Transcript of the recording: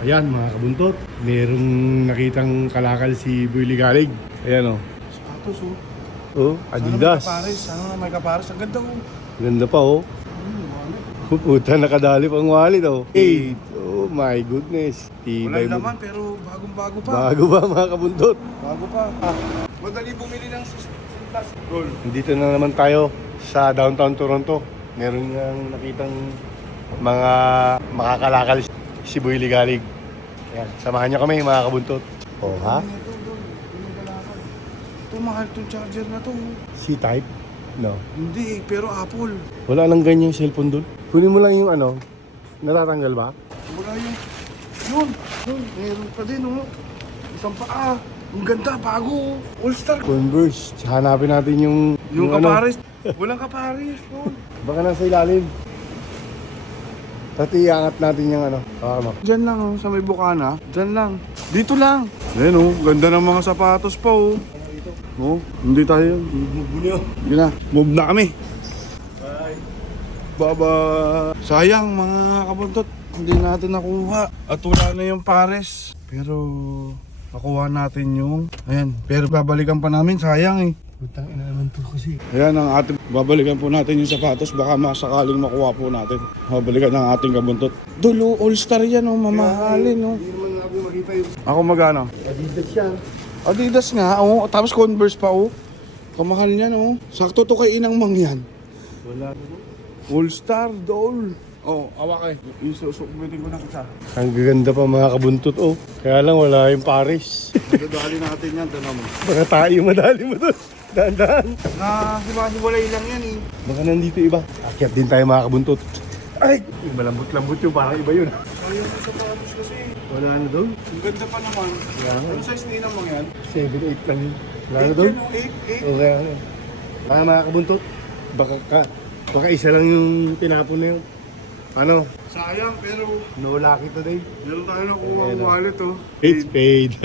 Ayan mga kabuntot, merong nakitang kalakal si Boy Ligalig. Ayan o. Sapatos oh. Oh, Adidas. Sana may kapares. Ang ganda oh. Ganda pa oh. Puta, nakadali pang wallet oh. 8. Oh my goodness. Tibay Walang mo. laman pero bagong-bago pa. Bago ba mga kabuntot? Bago pa. Madali bumili ng plus gold. Dito na naman tayo sa downtown Toronto. Meron nang nakitang mga makakalakal si Boy Ligalig. Ayan, samahan niyo kami mga kabuntot. Oh ha? Ito mahal tong charger na to. C-type? No. Hindi, pero Apple. Wala lang ganyang cellphone dun. Kunin mo lang yung ano, natatanggal ba? Wala yung... Yun, meron pa din oh. Isang paa. Ang ganda, bago. All-star. Converse. Hanapin natin yung... Yung ano. kapares. Walang kapares. Yun. Baka nasa ilalim. Tati, iangat natin yung ano. Diyan lang oh, sa may bukana. Diyan lang. Dito lang. Ayan oh, ganda ng mga sapatos pa oh. Oh, hindi tayo. Hindi na. Move na kami. Bye. Bye-bye. Sayang mga kabuntot. Hindi natin nakuha. At wala na yung pares. Pero nakuha natin yung... Ayan. Pero babalikan pa namin. Sayang eh. Putang ina naman to kasi. Ayan ang ating... Babalikan po natin yung sapatos. Baka masakaling makuha po natin. Babalikan ng ating kabuntot. Dulo, all-star yan oh. Mamahalin oh. Hindi naman ako makita yung... Ako magano? Adidas yan. Adidas nga, oh. Tapos Converse pa, oh. Kamahal niyan, oh. Sakto to kay Inang Mang yan. Wala. All-Star, doll. Oh, awak eh. Isusukubitin ko na kita. Ang gaganda pa mga kabuntot oh. Kaya lang wala yung Paris. Madadali natin yan, tanong mo. Baka tayo madali mo doon. Dahan-dahan. Hiwa-hiwalay lang yan, eh. Baka nandito iba. Akyat din tayo mga kabuntot. Ay! Yung malambot-lambot yung parang iba yun. Ayaw mo sa patos kasi. Wala na doon. Ang ganda pa naman. Ano size ni Inang Mang yan? 7-8 lang yun. Wala na doon. 8. Okay. Mga kabuntot. Baka isa lang yung tinapon na yung ano, Sayang, pero no lucky today. meron tayo nakuha Ayan, ang oh. wallet, oh. It's paid.